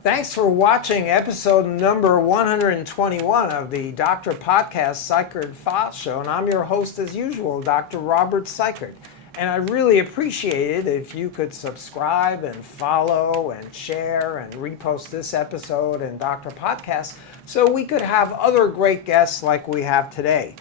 Thanks for watching episode number 121 of the Doctor Podcast Cykiert File Show, and I'm your host as usual, Dr. Robert Cykiert. And I really appreciate it if you could subscribe and follow and share and repost this episode and Doctor Podcast so we could have other great guests like we have today.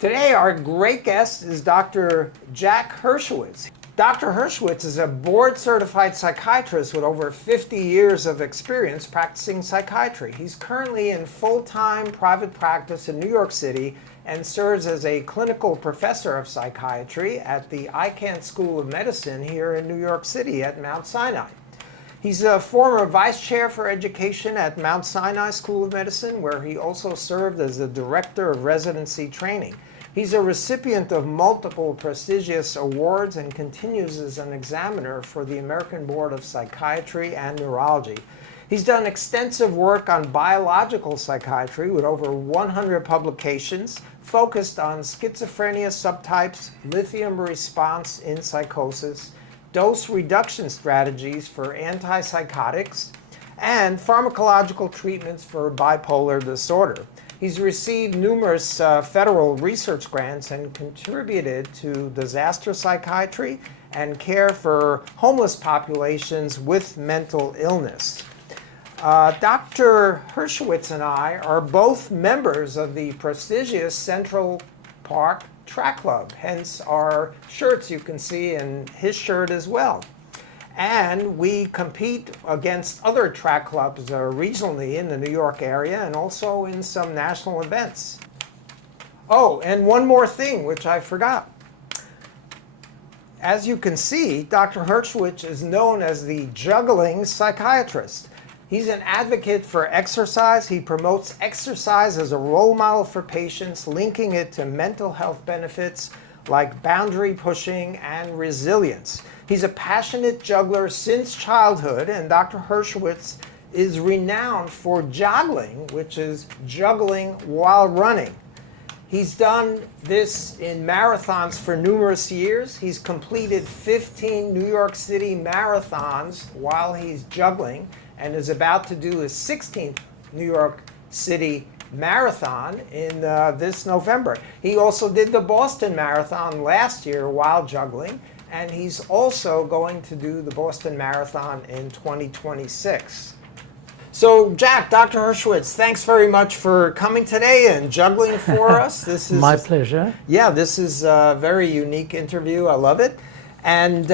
Today our great guest is Dr. Jack Hershowitz. Dr. Hershowitz is a board-certified psychiatrist with over 50 years of experience practicing psychiatry. He's currently in full-time private practice in New York City and serves as a clinical professor of psychiatry at the Icahn School of Medicine here in New York City at Mount Sinai. He's a former vice chair for education at Mount Sinai School of Medicine, where he also served as the director of residency training. He's a recipient of multiple prestigious awards and continues as an examiner for the American Board of Psychiatry and Neurology. He's done extensive work on biological psychiatry with over 100 publications focused on schizophrenia subtypes, lithium response in psychosis, dose reduction strategies for antipsychotics, and pharmacological treatments for bipolar disorder. He's received numerous federal research grants and contributed to disaster psychiatry and care for homeless populations with mental illness. Dr. Hershowitz and I are both members of the prestigious Central Park Track Club, hence our shirts you can see, and his shirt as well. And we compete against other track clubs regionally in the New York area and also in some national events. Oh, and one more thing, which I forgot. As you can see, Dr. Hershowitz is known as the Juggling Psychiatrist. He's an advocate for exercise. He promotes exercise as a role model for patients, linking it to mental health benefits like boundary pushing and resilience. He's a passionate juggler since childhood, and Dr. Hershowitz is renowned for joggling, which is juggling while running. He's done this in marathons for numerous years. He's completed 15 New York City marathons while he's juggling and is about to do his 16th New York City marathon in this November. He also did the Boston Marathon last year while juggling, and he's also going to do the Boston Marathon in 2026. So, Jack, Dr. Hershowitz, thanks very much for coming today and juggling for us. This is my pleasure. Yeah, this is a very unique interview. I love it. And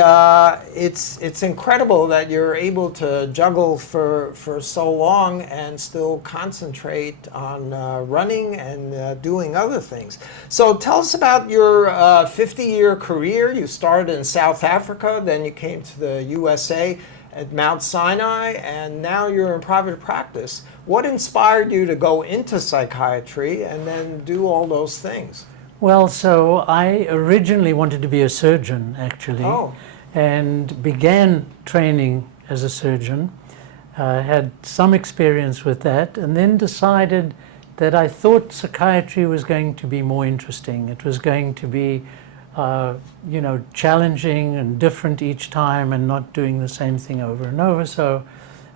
it's incredible that you're able to juggle for so long and still concentrate on running and doing other things. So tell us about your 50-year career. You started in South Africa, then you came to the USA at Mount Sinai, and now you're in private practice. What inspired you to go into psychiatry and then do all those things? Well, so I originally wanted to be a surgeon, actually, and began training as a surgeon, had some experience with that, and then decided that I thought psychiatry was going to be more interesting. It was going to be, challenging and different each time and not doing the same thing over and over. So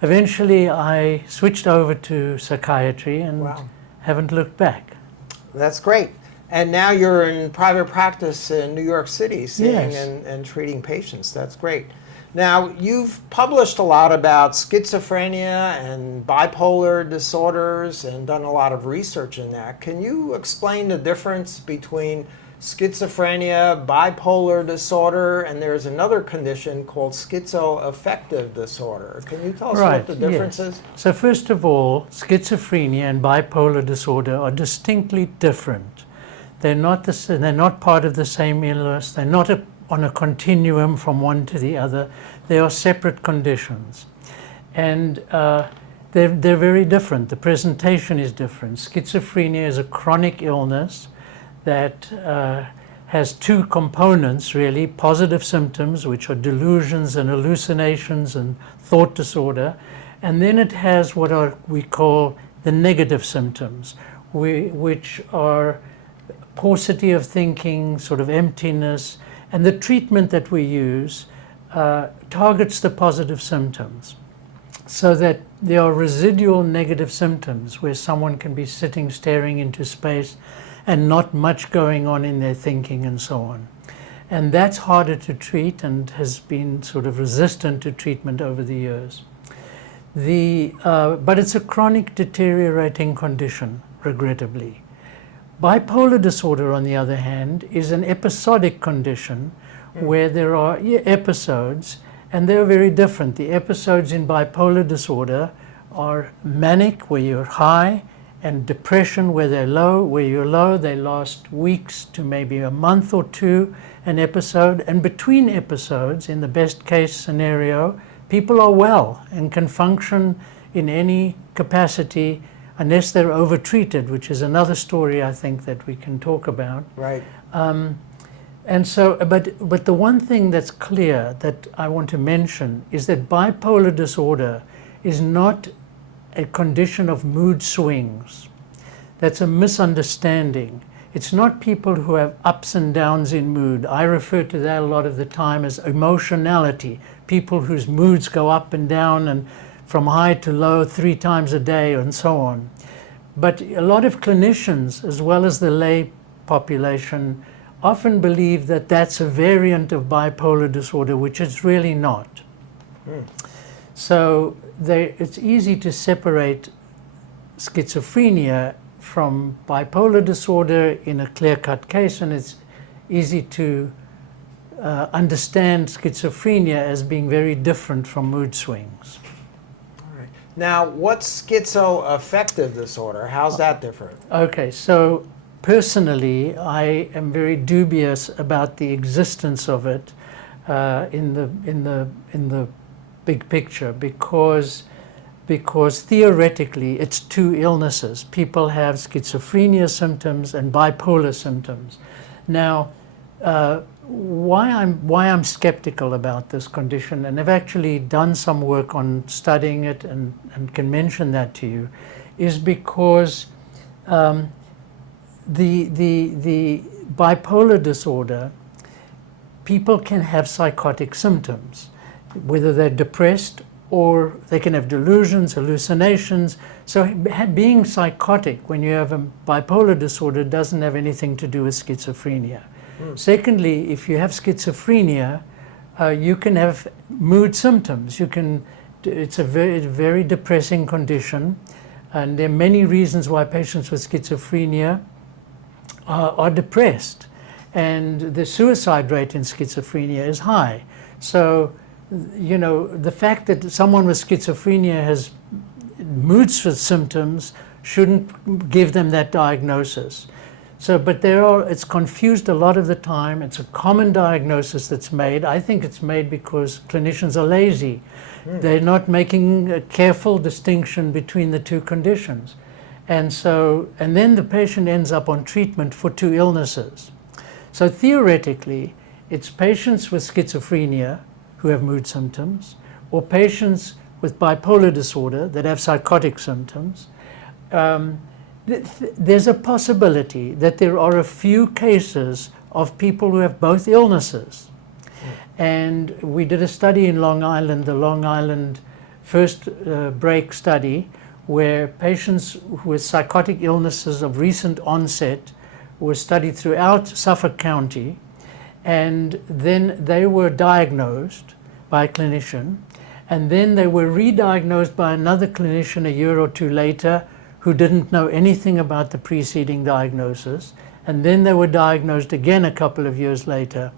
eventually I switched over to psychiatry and haven't looked back. That's great. And now you're in private practice in New York City, seeing and treating patients. That's great. Now, you've published a lot about schizophrenia and bipolar disorders and done a lot of research in that. Can you explain the difference between schizophrenia, bipolar disorder, and there's another condition called schizoaffective disorder? Can you tell us what the difference is? So first of all, schizophrenia and bipolar disorder are distinctly different. They're not part of the same illness. They're not on a continuum from one to the other. They are separate conditions. And they're very different. The presentation is different. Schizophrenia is a chronic illness that has two components, really: positive symptoms, which are delusions and hallucinations and thought disorder. And then it has what we call the negative symptoms, which are paucity of thinking, sort of emptiness, and the treatment that we use targets the positive symptoms. so that there are residual negative symptoms where someone can be sitting staring into space and not much going on in their thinking and so on. And that's harder to treat and has been sort of resistant to treatment over the years. But it's a chronic deteriorating condition, regrettably. Bipolar disorder, on the other hand, is an episodic condition where there are episodes, and they're very different. The episodes in bipolar disorder are manic, where you're high, and depression, where they're low. Where you're low, they last weeks to maybe a month or two, an episode. And between episodes, in the best case scenario, people are well and can function in any capacity unless they're overtreated, which is another story I think that we can talk about. Right. And so, but the one thing that's clear that I want to mention is that bipolar disorder is not a condition of mood swings. That's a misunderstanding. It's not people who have ups and downs in mood. I refer to that a lot of the time as emotionality. People whose moods go up and down and from high to low 3 times a day and so on. But a lot of clinicians, as well as the lay population, often believe that that's a variant of bipolar disorder, which it's really not. So it's easy to separate schizophrenia from bipolar disorder in a clear-cut case, and it's easy to understand schizophrenia as being very different from mood swings. All right. Now, what's schizoaffective disorder? How's that different? Okay, so personally, I am very dubious about the existence of it in the big picture because theoretically it's 2 illnesses. People have schizophrenia symptoms and bipolar symptoms. Now, why I'm skeptical about this condition, and I've actually done some work on studying it and can mention that to you, is because the bipolar disorder, people can have psychotic symptoms, whether they're depressed or they can have delusions, hallucinations. So being psychotic when you have a bipolar disorder doesn't have anything to do with schizophrenia. Secondly, if you have schizophrenia, you can have mood symptoms. It's a very, very depressing condition, and there are many reasons why patients with schizophrenia are depressed, and the suicide rate in schizophrenia is high. So, you know, the fact that someone with schizophrenia has mood symptoms shouldn't give them that diagnosis. So, but it's confused a lot of the time. It's a common diagnosis that's made. I think it's made because clinicians are lazy. They're not making a careful distinction between the 2 conditions. And then the patient ends up on treatment for 2 illnesses. So theoretically, it's patients with schizophrenia who have mood symptoms, or patients with bipolar disorder that have psychotic symptoms. There's a possibility that there are a few cases of people who have both illnesses. And we did a study in Long Island, the Long Island first break study, where patients with psychotic illnesses of recent onset were studied throughout Suffolk County, and then they were diagnosed by a clinician, and then they were re-diagnosed by another clinician a year or 2 later who didn't know anything about the preceding diagnosis, and then they were diagnosed again a couple of years later.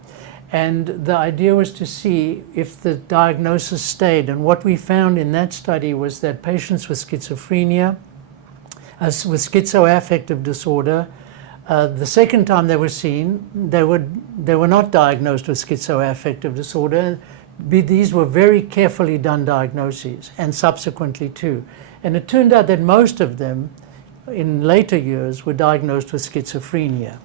And the idea was to see if the diagnosis stayed. And what we found in that study was that patients with schizophrenia, with schizoaffective disorder, the second time they were seen, they were not diagnosed with schizoaffective disorder. These were very carefully done diagnoses, and subsequently too. And it turned out that most of them, in later years, were diagnosed with schizophrenia.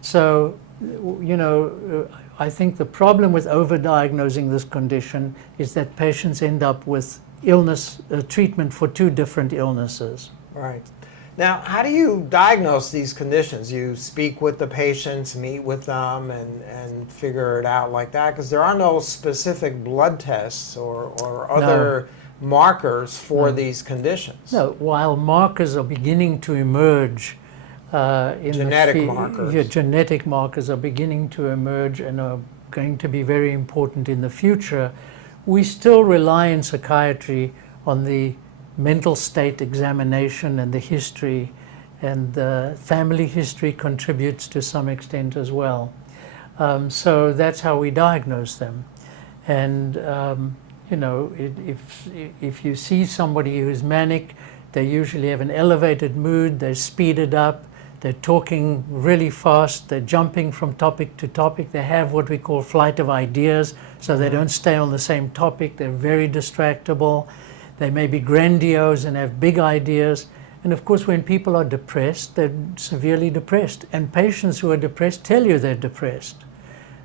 So, you know, I think the problem with overdiagnosing this condition is that patients end up with treatment for 2 different illnesses. Right. Now, how do you diagnose these conditions? You speak with the patients, meet with them, and figure it out like that? Because there are no specific blood tests or other markers for these conditions. No, while markers are beginning to emerge in Genetic markers. Yeah, genetic markers are beginning to emerge and are going to be very important in the future, we still rely in psychiatry on the mental state examination and the history, and the family history contributes to some extent as well. So that's how we diagnose them. And you know, if you see somebody who's manic, they usually have an elevated mood, they're speeded up, they're talking really fast, they're jumping from topic to topic, they have what we call flight of ideas, so they don't stay on the same topic, they're very distractible, they may be grandiose and have big ideas. And of course, when people are depressed, they're severely depressed. And patients who are depressed tell you they're depressed.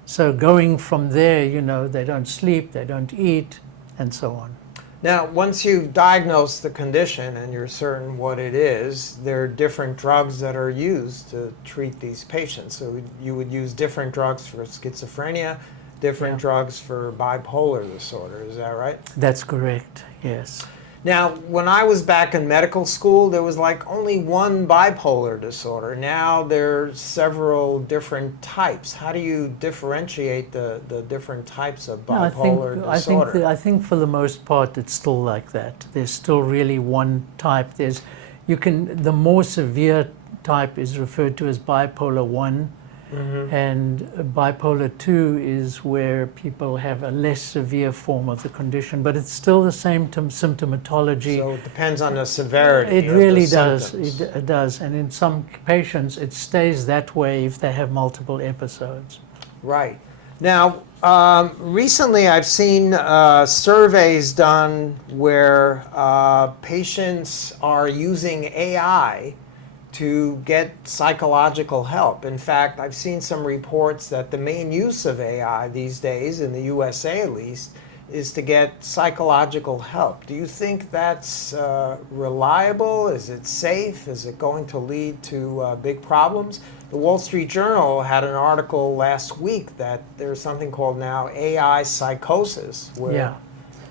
So going from there, you know, they don't sleep, they don't eat, and so on. Now, once you've diagnosed the condition and you're certain what it is, there are different drugs that are used to treat these patients. So you would use different drugs for schizophrenia, different drugs for bipolar disorder. Is that right? That's correct, yes. Now, when I was back in medical school, there was like only one bipolar disorder. Now there's several different types. How do you differentiate the different types of bipolar disorder? I think for the most part it's still like that. There's still really one type. The more severe type is referred to as bipolar 1. And bipolar 2 is where people have a less severe form of the condition, but it's still the same symptomatology. So it depends on the severity. It really does. It does. And in some patients, it stays that way if they have multiple episodes. Right. Now, recently I've seen surveys done where patients are using AI to get psychological help. In fact, I've seen some reports that the main use of AI these days, in the USA at least, is to get psychological help. Do you think that's reliable? Is it safe? Is it going to lead to big problems? The Wall Street Journal had an article last week that there's something called now AI psychosis. Yeah,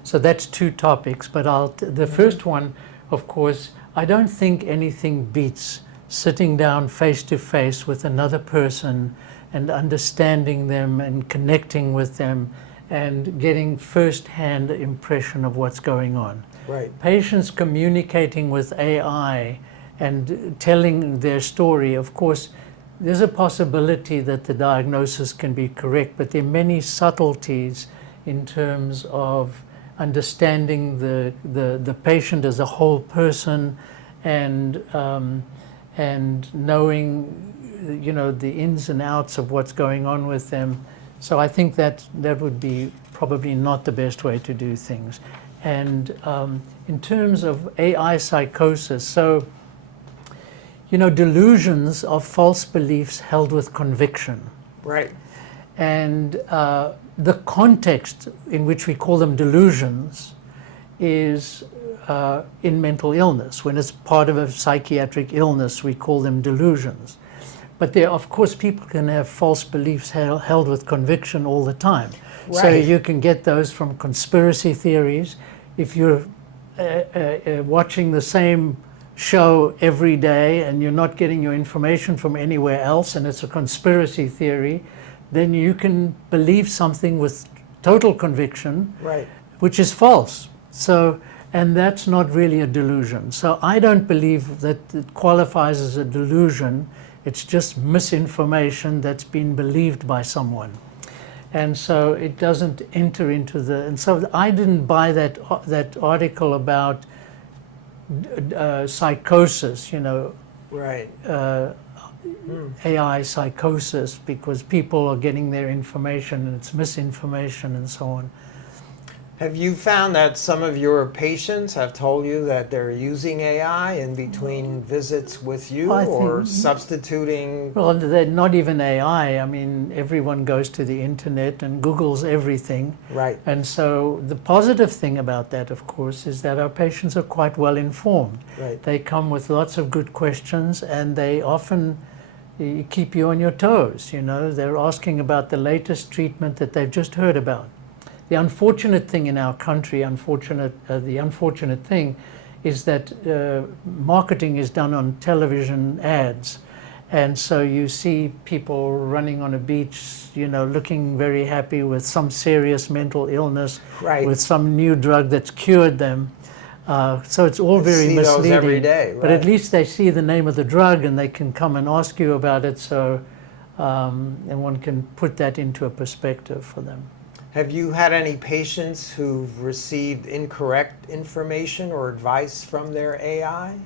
so that's two topics, but the first one, of course, I don't think anything beats sitting down face to face with another person and understanding them and connecting with them and getting first-hand impression of what's going on. Right. Patients communicating with AI and telling their story, of course, there's a possibility that the diagnosis can be correct, but there are many subtleties in terms of understanding the patient as a whole person and knowing, you know, the ins and outs of what's going on with them. So I think that would be probably not the best way to do things. And in terms of AI psychosis, so, you know, delusions are false beliefs held with conviction. Right. And the context in which we call them delusions is in mental illness. When it's part of a psychiatric illness, we call them delusions. But there, of course, people can have false beliefs held with conviction all the time. Right. So you can get those from conspiracy theories. If you're watching the same show every day and you're not getting your information from anywhere else and it's a conspiracy theory, then you can believe something with total conviction, right, which is false. So, and that's not really a delusion. So I don't believe that it qualifies as a delusion. It's just misinformation that's been believed by someone. And so it doesn't enter into the, and so I didn't buy that article about psychosis, you know, right. AI psychosis, because people are getting their information and it's misinformation and so on. Have you found that some of your patients have told you that they're using AI in between visits with you, or substituting? Well, they're not even AI. I mean, everyone goes to the internet and Googles everything. Right. And so the positive thing about that, of course, is that our patients are quite well informed. Right. They come with lots of good questions and they often keep you on your toes. You know, they're asking about the latest treatment that they've just heard about. The unfortunate thing in our country, the unfortunate thing is that marketing is done on television ads. And so you see people running on a beach, looking very happy with some serious mental illness, Right. with some new drug that's cured them. So it's all very see misleading. those every day, But at right. least they see the name of the drug and they can come and ask you about it. So, and one can put that into a perspective for them. Have you had any patients who've received incorrect information or advice from their AI?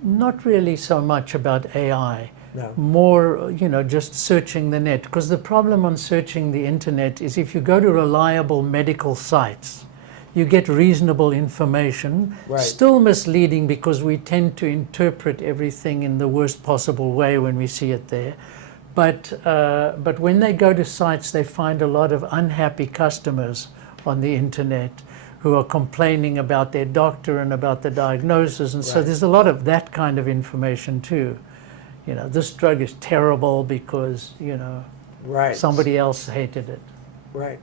Not really so much about AI. No. More, just searching the net. Because the problem on searching the internet is if you go to reliable medical sites, you get reasonable information, Right. still misleading because we tend to interpret everything in the worst possible way when we see it there. But when they go to sites, they find a lot of unhappy customers on the internet who are complaining about their doctor and about the diagnosis. And so Right. there's a lot of that kind of information too. This drug is terrible because, Right. somebody else hated it. Right.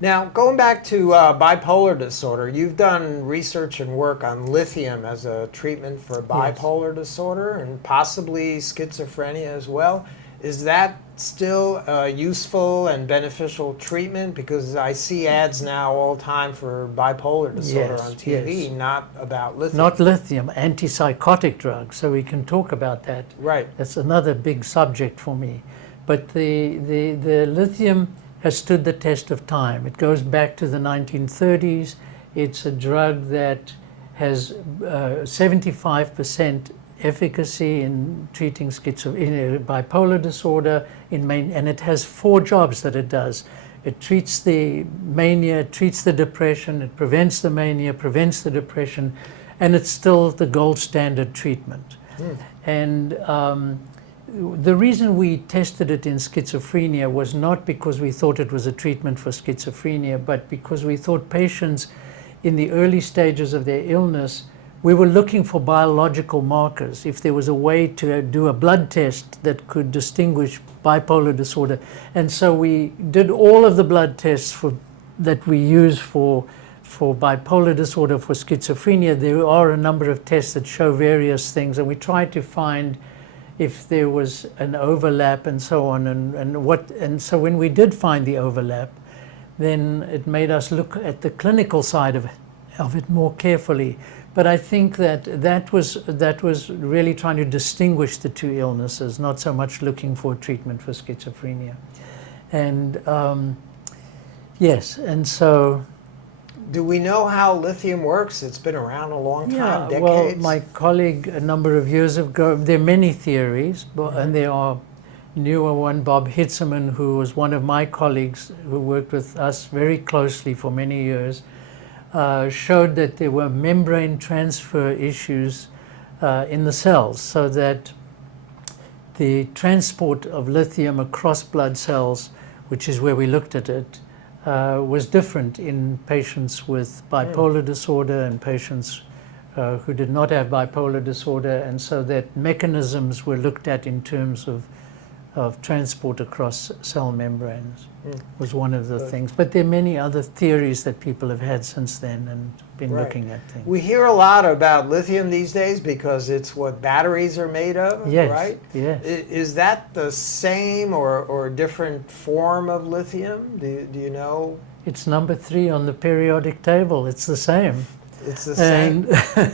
Now, going back to bipolar disorder, you've done research and work on lithium as a treatment for bipolar disorder and possibly schizophrenia as well. Is that still a useful and beneficial treatment? Because I see ads now all the time for bipolar disorder Yes, on TV, yes. not about lithium. Not lithium, antipsychotic drugs, so we can talk about that. Right. That's another big subject for me. But the lithium has stood the test of time. It goes back to the 1930s. It's a drug that has 75% efficacy in treating bipolar disorder, and it has 4 jobs that it does. It treats the mania, it treats the depression, it prevents the mania, prevents the depression, and it's still the gold standard treatment. And the reason we tested it in schizophrenia was not because we thought it was a treatment for schizophrenia, but because we thought patients in the early stages of their illness, we were looking for biological markers. If there was a way to do a blood test that could distinguish bipolar disorder. And so we did all of the blood tests that we use for bipolar disorder, for schizophrenia. There are a number of tests that show various things, and we tried to find if there was an overlap and so on. And so when we did find the overlap, then it made us look at the clinical side of it more carefully. But I think that was really trying to distinguish the 2 illnesses, not so much looking for treatment for schizophrenia. And yes, and so. Do we know how lithium works? It's been around a long time, decades. Well, my colleague a number of years ago, there are many theories, and there are newer one, Bob Hitzeman, who was one of my colleagues who worked with us very closely for many years, showed that there were membrane transfer issues in the cells, so that the transport of lithium across blood cells, which is where we looked at it, was different in patients with bipolar disorder and patients who did not have bipolar disorder, and so that mechanisms were looked at in terms of transport across cell membranes was one of the things. But there are many other theories that people have had since then and been looking at things. We hear a lot about lithium these days because it's what batteries are made of, Yes, right? yes. Is that the same or different form of lithium? Do you know? It's number 3 on the periodic table. It's the same. It's the same,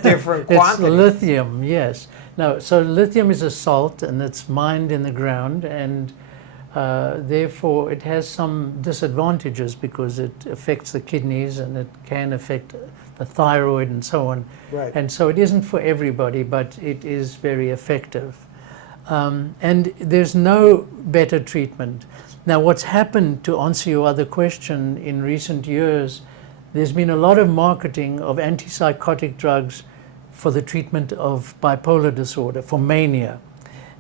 different It's quantity. lithium, yes. No, so lithium is a salt and it's mined in the ground, and therefore it has some disadvantages because it affects the kidneys and it can affect the thyroid and so on. Right. And so it isn't for everybody, but it is very effective. And there's no better treatment. Now, what's happened, to answer your other question, in recent years, there's been a lot of marketing of antipsychotic drugs for the treatment of bipolar disorder, for mania.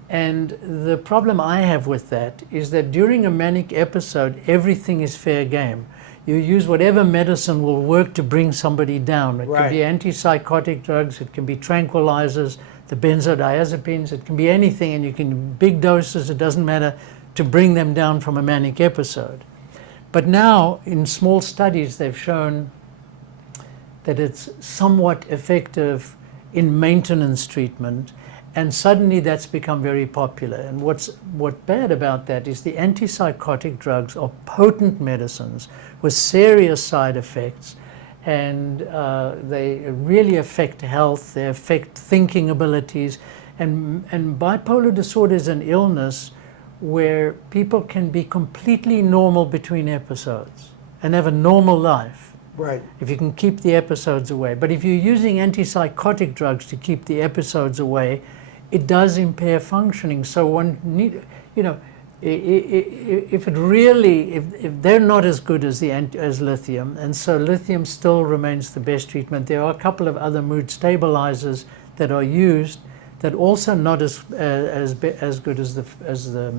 And the problem I have with that is that during a manic episode, everything is fair game. You use whatever medicine will work to bring somebody down. It can be antipsychotic drugs, it can be tranquilizers, the benzodiazepines, it can be anything, and you can big doses, it doesn't matter, to bring them down from a manic episode. But now, in small studies, they've shown that it's somewhat effective in maintenance treatment, and suddenly that's become very popular. And what's bad about that is the antipsychotic drugs are potent medicines with serious side effects, and they really affect health, they affect thinking abilities, and bipolar disorder is an illness where people can be completely normal between episodes and have a normal life. Right. If you can keep the episodes away. But if you're using antipsychotic drugs to keep the episodes away, it does impair functioning. So one need, you know, if they're not as good as as lithium, and so lithium still remains the best treatment. There are a couple of other mood stabilizers that are used that also not as good as the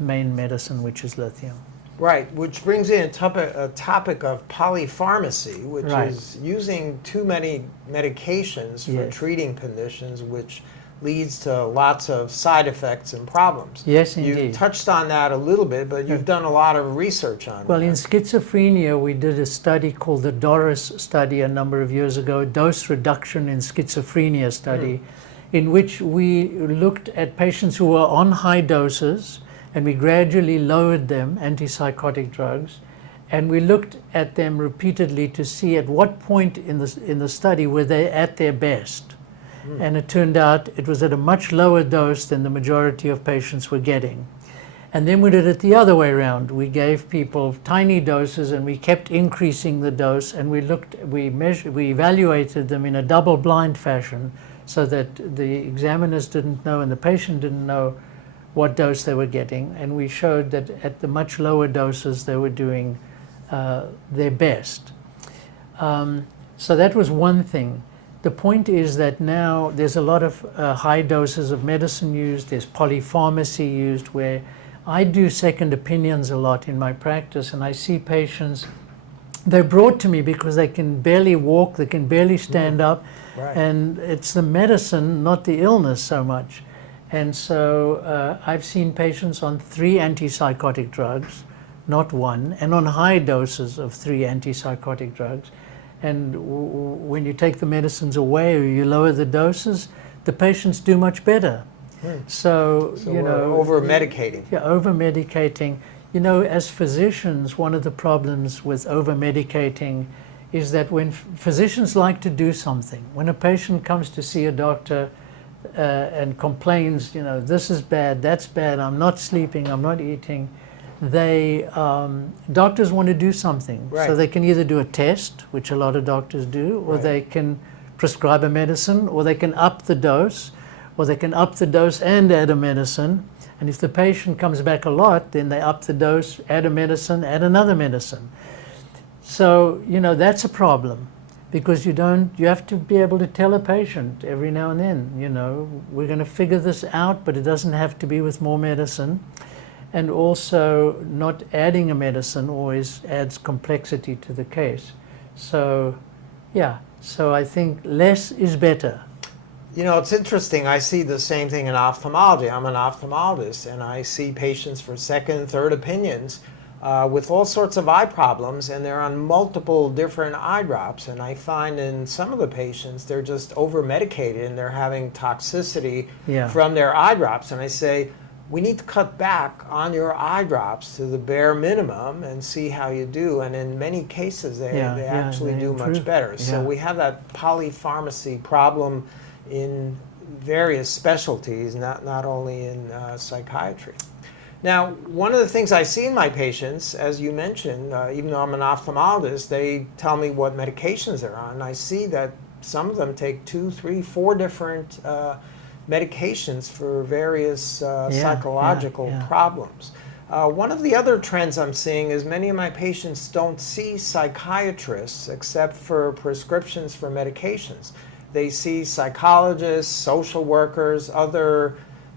main medicine, which is lithium. Right, which brings in a topic of polypharmacy, which Right. is using too many medications for Yes. treating conditions, which leads to lots of side effects and problems. Yes, You indeed. touched on that a little bit, but you've done a lot of research on Well, that. in schizophrenia, we did a study called the Doris study a number of years ago, a dose reduction in schizophrenia study, in which we looked at patients who were on high doses, and we gradually lowered them, antipsychotic drugs, and we looked at them repeatedly to see at what point in the study were they at their best. And it turned out it was at a much lower dose than the majority of patients were getting. And then we did it the other way around. We gave people tiny doses and we kept increasing the dose, and we evaluated them in a double-blind fashion so that the examiners didn't know and the patient didn't know what dose they were getting. And we showed that at the much lower doses they were doing their best. So that was one thing. The point is that now there's a lot of high doses of medicine used, there's polypharmacy used, where I do second opinions a lot in my practice, and I see patients, they're brought to me because they can barely walk, they can barely stand up, Right. and it's the medicine, not the illness so much. And so I've seen patients on 3 antipsychotic drugs, not 1, and on high doses of 3 antipsychotic drugs. And when you take the medicines away or you lower the doses, the patients do much better. So you we're know, over-medicating. Yeah, over-medicating. You know, as physicians, one of the problems with over-medicating is that when physicians like to do something, when a patient comes to see a doctor and complains, you know, this is bad, that's bad, I'm not sleeping, I'm not eating, doctors want to do something. Right. So they can either do a test, which a lot of doctors do, or Right. they can prescribe a medicine, or they can up the dose, or they can up the dose and add a medicine. And if the patient comes back a lot, then they up the dose, add a medicine, add another medicine. So, you know, that's a problem, because you have to be able to tell a patient every now and then, you know, we're going to figure this out, but it doesn't have to be with more medicine. And also, not adding a medicine always adds complexity to the case. So, yeah, so I think less is better. You know, it's interesting. I see the same thing in ophthalmology. I'm an ophthalmologist, and I see patients for second, third opinions with all sorts of eye problems, and they're on multiple different eye drops. And I find in some of the patients, they're just over-medicated, and they're having toxicity Yeah. from their eye drops. And I say, we need to cut back on your eye drops to the bare minimum and see how you do. And in many cases, they actually they do much improve. better. So Yeah. we have that polypharmacy problem in various specialties, not only in psychiatry. Now, one of the things I see in my patients, as you mentioned, even though I'm an ophthalmologist, they tell me what medications they're on. I see that some of them take 2, 3, 4 different medications for various psychological problems. One of the other trends I'm seeing is many of my patients don't see psychiatrists except for prescriptions for medications. They see psychologists, social workers, other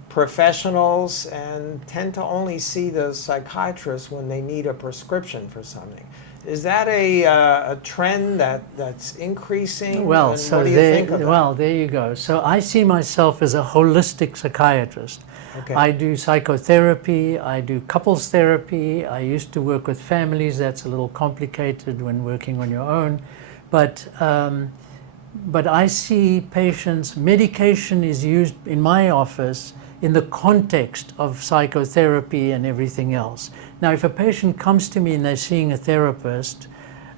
professionals, and tend to only see the psychiatrist when they need a prescription for something. Is that a trend that's increasing? Well, And so what do you think of that? well, there you go. So I see myself as a holistic psychiatrist. Okay. I do psychotherapy, I do couples therapy, I used to work with families. That's a little complicated when working on your own. But I see patients, medication is used in my office in the context of psychotherapy and everything else. Now, if a patient comes to me and they're seeing a therapist,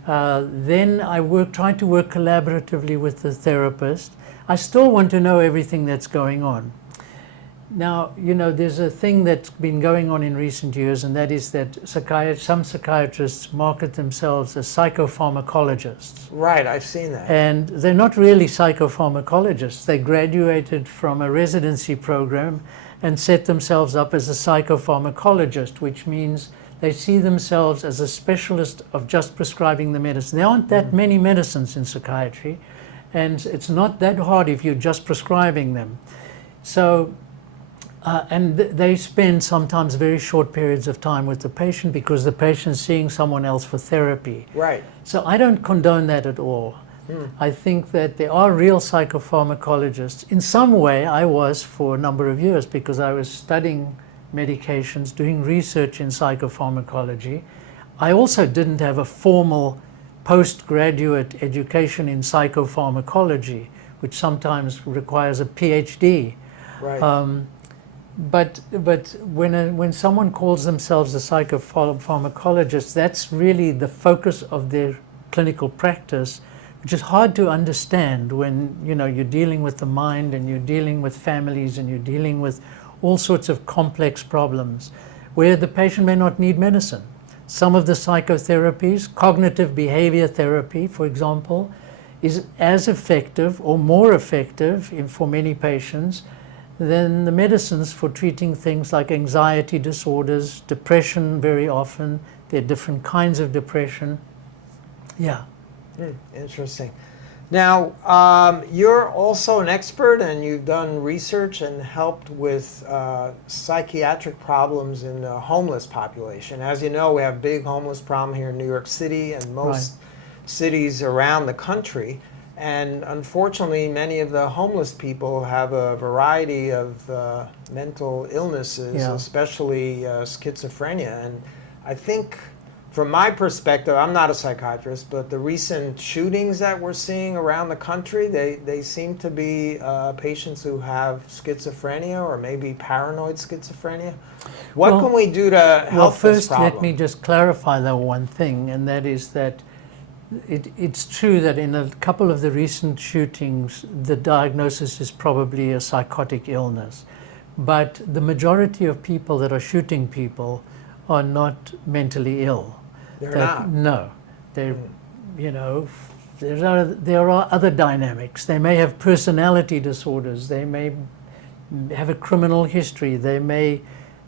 then I try to work collaboratively with the therapist. I still want to know everything that's going on. Now, there's a thing that's been going on in recent years, and that is that some psychiatrists market themselves as psychopharmacologists. Right, I've seen that. And they're not really psychopharmacologists. They graduated from a residency program and set themselves up as a psychopharmacologist, which means they see themselves as a specialist of just prescribing the medicine. There aren't that many medicines in psychiatry, and it's not that hard if you're just prescribing them. So, and they spend sometimes very short periods of time with the patient because the patient's seeing someone else for therapy. Right. So I don't condone that at all. I think that there are real psychopharmacologists. In some way, I was for a number of years because I was studying medications, doing research in psychopharmacology. I also didn't have a formal postgraduate education in psychopharmacology, which sometimes requires a PhD. Right. But when someone calls themselves a psychopharmacologist, that's really the focus of their clinical practice, which is hard to understand when you're dealing with the mind and you're dealing with families and you're dealing with all sorts of complex problems where the patient may not need medicine. Some of the psychotherapies, cognitive behavior therapy, for example, is as effective or more effective for many patients than the medicines for treating things like anxiety disorders, depression very often. There are different kinds of depression. Yeah. Interesting. Now, you're also an expert and you've done research and helped with psychiatric problems in the homeless population. As you know, we have a big homeless problem here in New York City and most cities around the country. And unfortunately, many of the homeless people have a variety of mental illnesses, especially schizophrenia. And I think, from my perspective, I'm not a psychiatrist, but the recent shootings that we're seeing around the country, they seem to be patients who have schizophrenia or maybe paranoid schizophrenia. What can we do to help this problem? First, let me just clarify that one thing, and that is that it's true that in a couple of the recent shootings, the diagnosis is probably a psychotic illness. But the majority of people that are shooting people are not mentally ill. They're not? No. They're, there are other dynamics. They may have personality disorders. They may have a criminal history. They may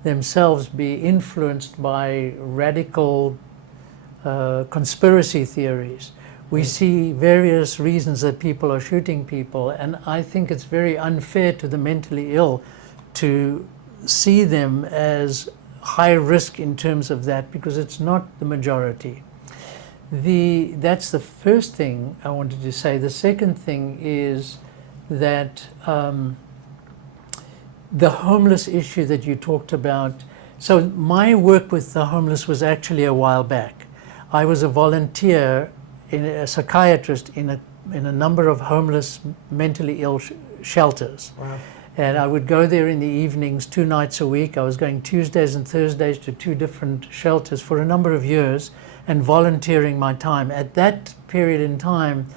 themselves be influenced by radical conspiracy theories. We see various reasons that people are shooting people, and I think it's very unfair to the mentally ill to see them as high risk in terms of that, because it's not the majority. That's the first thing I wanted to say. The second thing is that the homeless issue that you talked about. So my work with the homeless was actually a while back. I was a volunteer, a psychiatrist in a number of homeless, mentally ill shelters. Wow. And I would go there in the evenings 2 nights a week. I was going Tuesdays and Thursdays to 2 different shelters for a number of years and volunteering my time. At that period in time,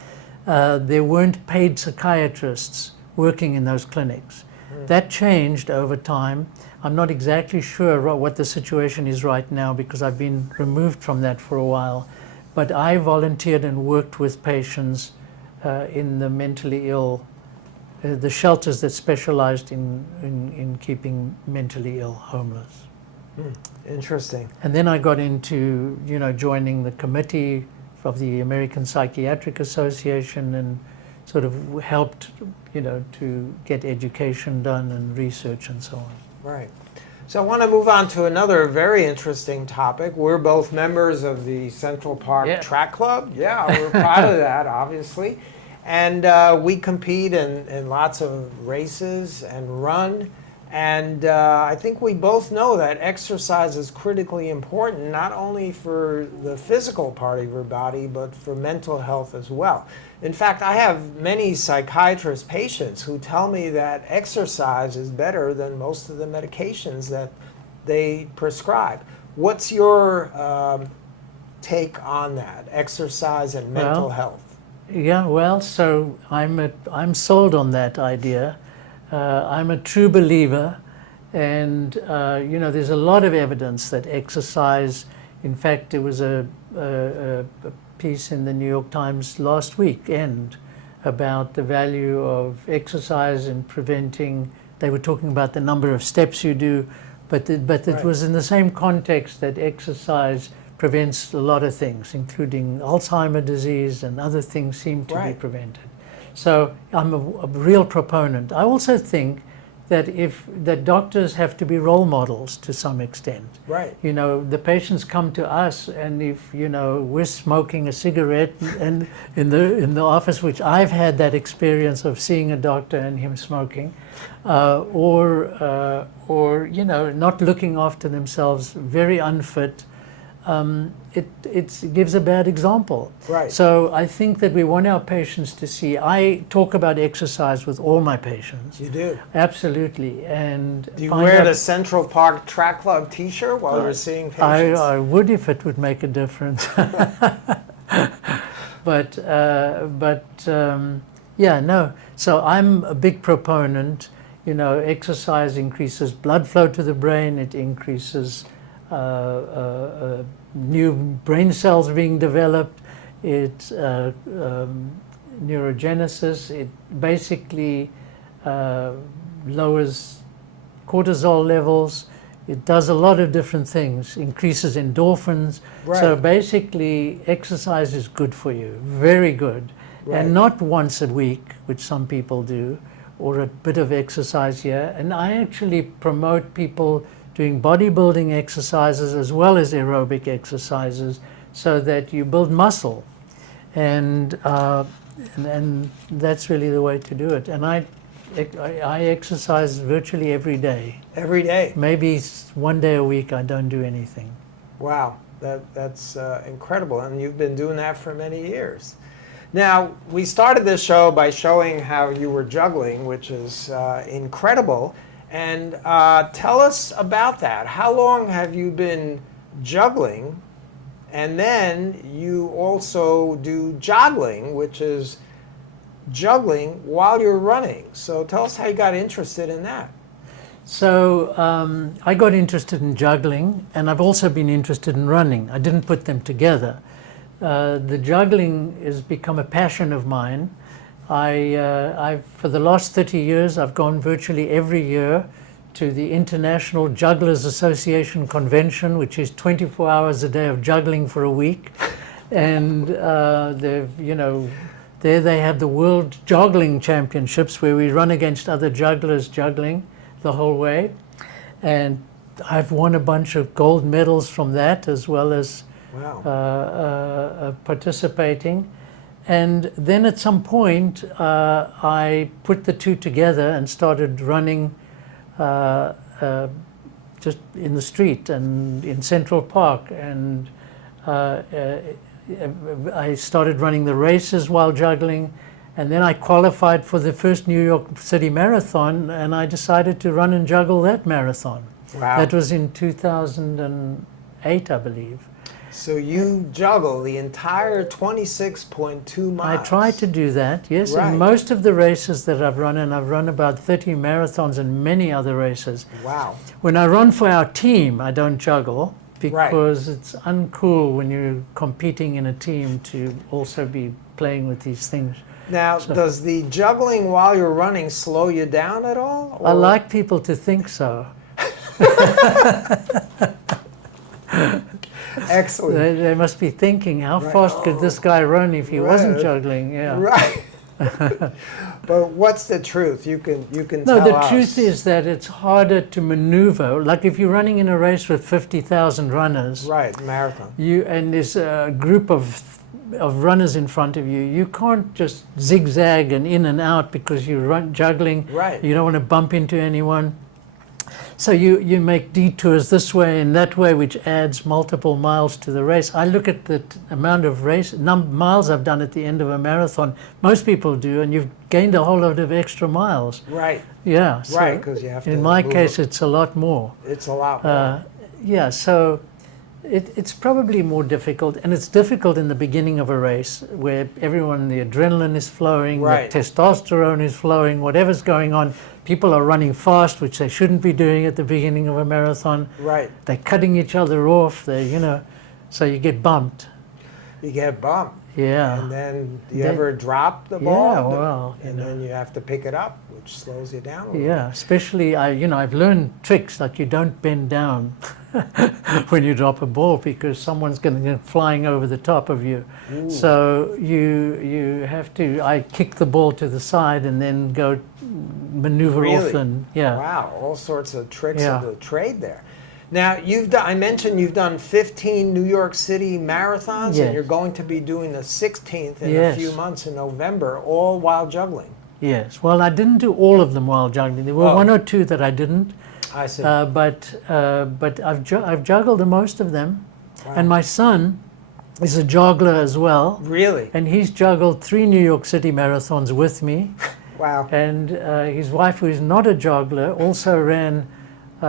there weren't paid psychiatrists working in those clinics. That changed over time. I'm not exactly sure what the situation is right now because I've been removed from that for a while. But I volunteered and worked with patients in the mentally ill, the shelters that specialized in keeping mentally ill homeless. Interesting. And then I got into, joining the committee of the American Psychiatric Association and sort of helped, to get education done and research and so on. Right. So I want to move on to another very interesting topic. We're both members of the Central Park Track Club. Yeah, we're proud of that, obviously. And we compete in lots of races and run. And I think we both know that exercise is critically important, not only for the physical part of your body, but for mental health as well. In fact, I have many psychiatrist patients who tell me that exercise is better than most of the medications that they prescribe. What's your take on that, exercise and mental health? Yeah, well, so I'm sold on that idea. I'm a true believer, and there's a lot of evidence that exercise. In fact, there was a piece in the New York Times last weekend about the value of exercise in preventing. They were talking about the number of steps you do, but it was in the same context that exercise prevents a lot of things, including Alzheimer's disease and other things seem to be prevented. So I'm a real proponent. I also think that doctors have to be role models to some extent. Right. The patients come to us, and if we're smoking a cigarette and in the office, which I've had that experience of seeing a doctor and him smoking, or not looking after themselves, very unfit. It gives a bad example. Right. So I think that we want our patients to see. I talk about exercise with all my patients. You do? Absolutely. And do you wear the Central Park Track Club T-shirt while you're seeing patients? I would if it would make a difference. But yeah, no. So I'm a big proponent. Exercise increases blood flow to the brain. It increases new brain cells being developed. It's neurogenesis. It basically lowers cortisol levels. It does a lot of different things, increases endorphins. Right. So basically, exercise is good for you, very good. Right. And not once a week, which some people do, or a bit of exercise here. And I actually promote people doing bodybuilding exercises as well as aerobic exercises so that you build muscle. And that's really the way to do it. And I exercise virtually every day. Every day? Maybe one day a week I don't do anything. Wow, that's incredible. And you've been doing that for many years. Now, we started this show by showing how you were juggling, which is incredible. And tell us about that. How long have you been juggling? And then you also do joggling, which is juggling while you're running. So tell us how you got interested in that. So I got interested in juggling, and I've also been interested in running. I didn't put them together. The juggling has become a passion of mine. For the last 30 years, I've gone virtually every year to the International Jugglers Association Convention, which is 24 hours a day of juggling for a week. And there they have the World Juggling Championships, where we run against other jugglers juggling the whole way. And I've won a bunch of gold medals from that, as well as participating. And then at some point, I put the two together and started running just in the street and in Central Park. And I started running the races while juggling. And then I qualified for the first New York City Marathon, and I decided to run and juggle that marathon. Wow. That was in 2008, I believe. So you juggle the entire 26.2 miles. I try to do that, yes. Right. In most of the races that I've run, and I've run about 30 marathons and many other races. Wow. When I run for our team, I don't juggle, because it's uncool when you're competing in a team to also be playing with these things. Now, does the juggling while you're running slow you down at all? Or? I like people to think so. Excellent. They must be thinking, how fast could this guy run if he wasn't juggling? Yeah. Right. But what's the truth? You can No, tell the us. truth is that it's harder to maneuver. Like if you're running in a race with 50,000 runners. Right, marathon. And there's a group of runners in front of you. You can't just zigzag and in and out because you're juggling. Right. You don't want to bump into anyone. So you make detours this way and that way, which adds multiple miles to the race. I look at the amount of miles I've done at the end of a marathon. Most people do, and you've gained a whole lot of extra miles. Right. Yeah. So Right, because you have to. in my move case, it. it's a lot more. It's a lot more. Yeah. So it's probably more difficult, and it's difficult in the beginning of a race where everyone, the adrenaline is flowing, Right. the testosterone is flowing, whatever's going on. People are running fast, which they shouldn't be doing at the beginning of a marathon. Right. They're cutting each other off. So you get bumped. You get bumped. Yeah. And then you ever drop the ball? Yeah, well, and then you have to pick it up, which slows you down a little. Yeah, especially I've learned tricks like you don't bend down when you drop a ball because someone's going to go flying over the top of you. Ooh. So you have to. I kick the ball to the side and then go maneuver Really? off and yeah. Wow, all sorts of tricks Yeah. of the trade there. Now, I mentioned you've done 15 New York City marathons, Yes. and you're going to be doing the 16th in Yes. a few months in November, all while juggling. Yes. Well, I didn't do all of them while juggling. There were Oh. one or two that I didn't. I see. But I've juggled the most of them, Wow. and my son is a juggler as well, Really? and he's juggled 3 New York City marathons with me. Wow. And his wife, who is not a juggler, also ran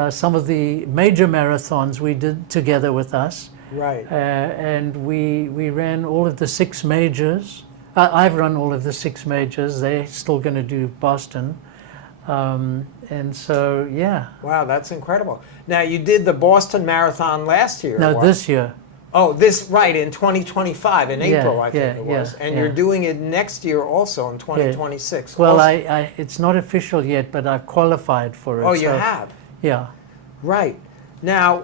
some of the major marathons we did together with us, Right. and we ran all of the 6 majors. I've run all of the 6 majors. They're still going to do Boston. And so, yeah. Wow, that's incredible. Now, you did the Boston Marathon last year. No, or- this year. Oh, right, in 2025, in Yeah, April, I think yeah, it was. yeah, And yeah. you're doing it next year also in 2026. Well, Also- it's not official yet, but I've qualified for it. Oh, you so, have? Yeah. Right. Now,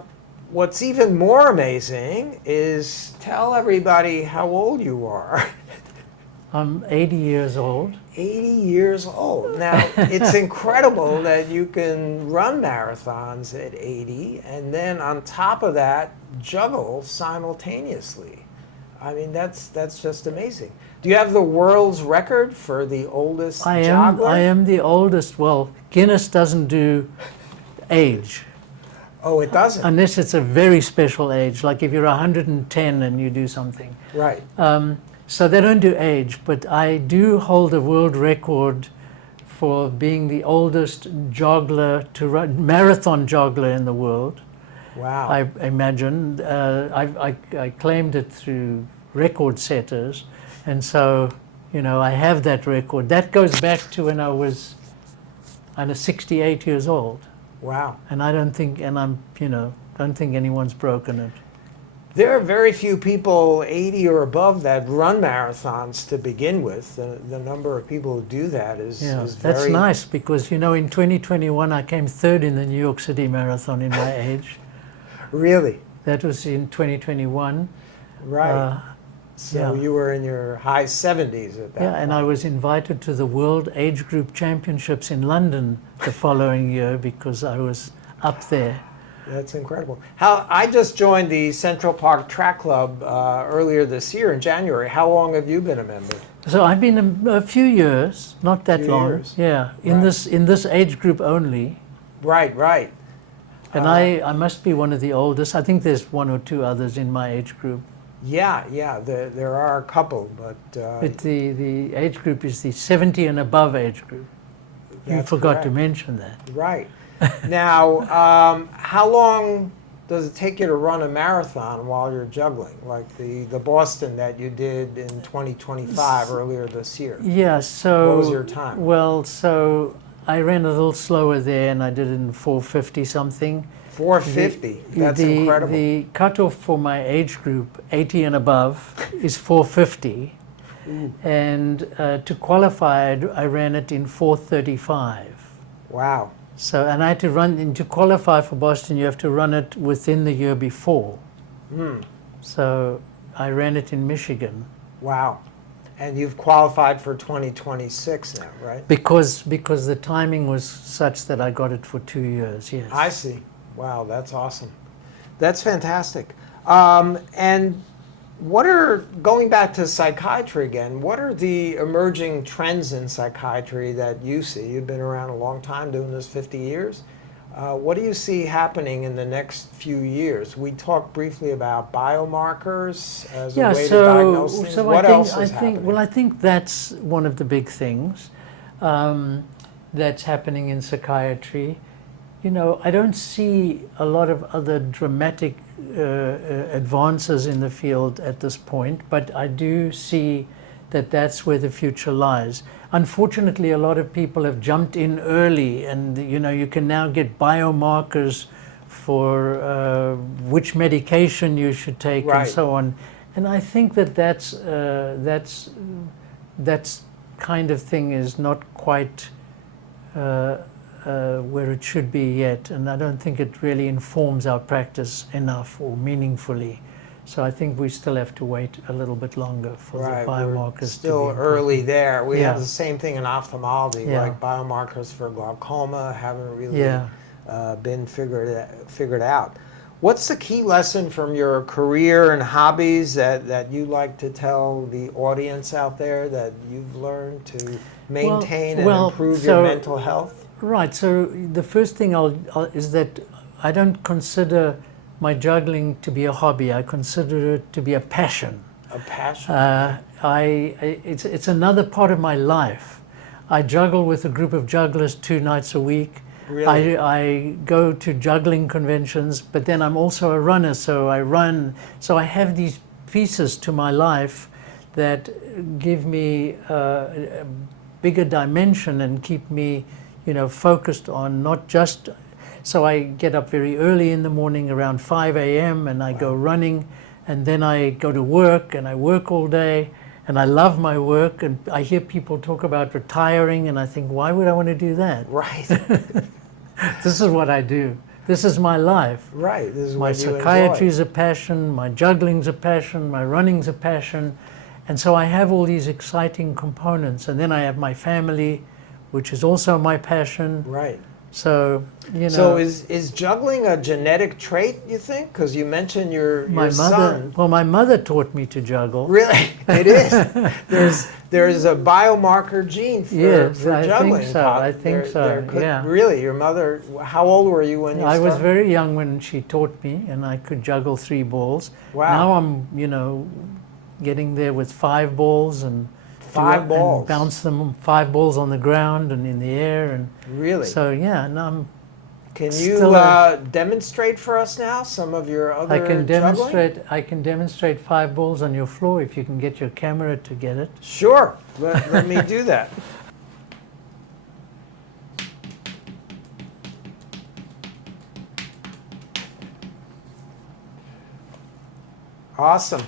what's even more amazing is tell everybody how old you are. I'm 80 years old. 80 years old. Now, it's incredible that you can run marathons at 80 and then on top of that, juggle simultaneously. I mean, that's just amazing. Do you have the world's record for the oldest I juggler? am the oldest. Well, Guinness doesn't do age Oh, it doesn't? unless it's a very special age, like if you're 110 and you do something. Right. So they don't do age, but I do hold a world record for being the oldest juggler to run, marathon juggler in the world. Wow. I imagine. I claimed it through record setters, and so I have that record. That goes back to when I was 68 years old, Wow. and I don't think, don't think anyone's broken it. There are very few people 80 or above that run marathons to begin with. The number of people who do that is That's very... nice because in 2021 I came 3rd in the New York City Marathon in my age. Really? That was in 2021. Right. So yeah. you were in your high 70s at that Yeah, and I was invited to the World Age Group Championships in London the following year because I was up there. That's incredible. I just joined the Central Park Track Club earlier this year in January. How long have you been a member? So I've been a few years, not that Few long. years. Yeah, in Right. this age group only. Right, right. And I must be one of the oldest. I think there's 1 or 2 others in my age group. Yeah, there are a couple, but But the age group is the 70 and above age group. You that's forgot to correct. mention that. Right. Now, how long does it take you to run a marathon while you're juggling, like the Boston that you did in 2025 earlier this year? Yeah, so... What was your time? Well, so I ran a little slower there and I did it in 450 something. 450. That's incredible. The cutoff for my age group, 80 and above, is 450. And to qualify, I ran it in 435. Wow. So, and I had to run, and to qualify for Boston, you have to run it within the year before. So I ran it in Michigan. Wow. And you've qualified for 2026 now, right? Because the timing was such that I got it for 2 years, yes. I see. Wow, that's awesome. That's fantastic. And going back to psychiatry again, what are the emerging trends in psychiatry that you see? You've been around a long time doing this, 50 years. What do you see happening in the next few years? We talked briefly about biomarkers as a way to diagnose things. What else is happening? Well, I think that's one of the big things that's happening in psychiatry. You know, I don't see a lot of other dramatic advances in the field at this point, but I do see that that's where the future lies. Unfortunately, a lot of people have jumped in early, and you know, you can now get biomarkers for which medication you should take and so on. And I think that that's kind of thing is not quite where it should be yet, and I don't think it really informs our practice enough or meaningfully. So I think we still have to wait a little bit longer for the biomarkers. We're still to be early there. We have Yeah. the same thing in ophthalmology, Yeah. like biomarkers for glaucoma haven't really been figured out. What's the key lesson from your career and hobbies that you like to tell the audience out there that you've learned to maintain and improve your mental health? Right. So the first thing is that I don't consider my juggling to be a hobby. I consider it to be a passion. A passion? It's another part of my life. I juggle with a group of jugglers 2 nights a week. Really? I go to juggling conventions, but then I'm also a runner, so I run. So I have these pieces to my life that give me a bigger dimension and keep me, you know, focused on not just. So I get up very early in the morning, around 5 a.m., and I go running, and then I go to work, and I work all day, and I love my work, and I hear people talk about retiring, and I think, why would I want to do that? Right. This is what I do. This is my life. Right. This is My what you psychiatry is enjoy. a passion, my juggling's a passion, my running's a passion, and so I have all these exciting components, and then I have my family, which is also my passion. Right. So, you know. So is juggling a genetic trait, you think? Because you mentioned your son. Well, my mother taught me to juggle. Really? It is? There's a biomarker gene for, Yes, for I juggling. think so. I think so, yeah. Really? Your mother, how old were you when you started? I was very young when she taught me, and I could juggle 3 balls. Wow. Now I'm, you know, getting there with 5 balls and 5 balls. And bounce them 5 balls on the ground and in the air, and really. So yeah, and I'm. Can you demonstrate for us now some of your other juggling? I can demonstrate 5 balls on your floor if you can get your camera to get it. Sure. Let me do that. Awesome.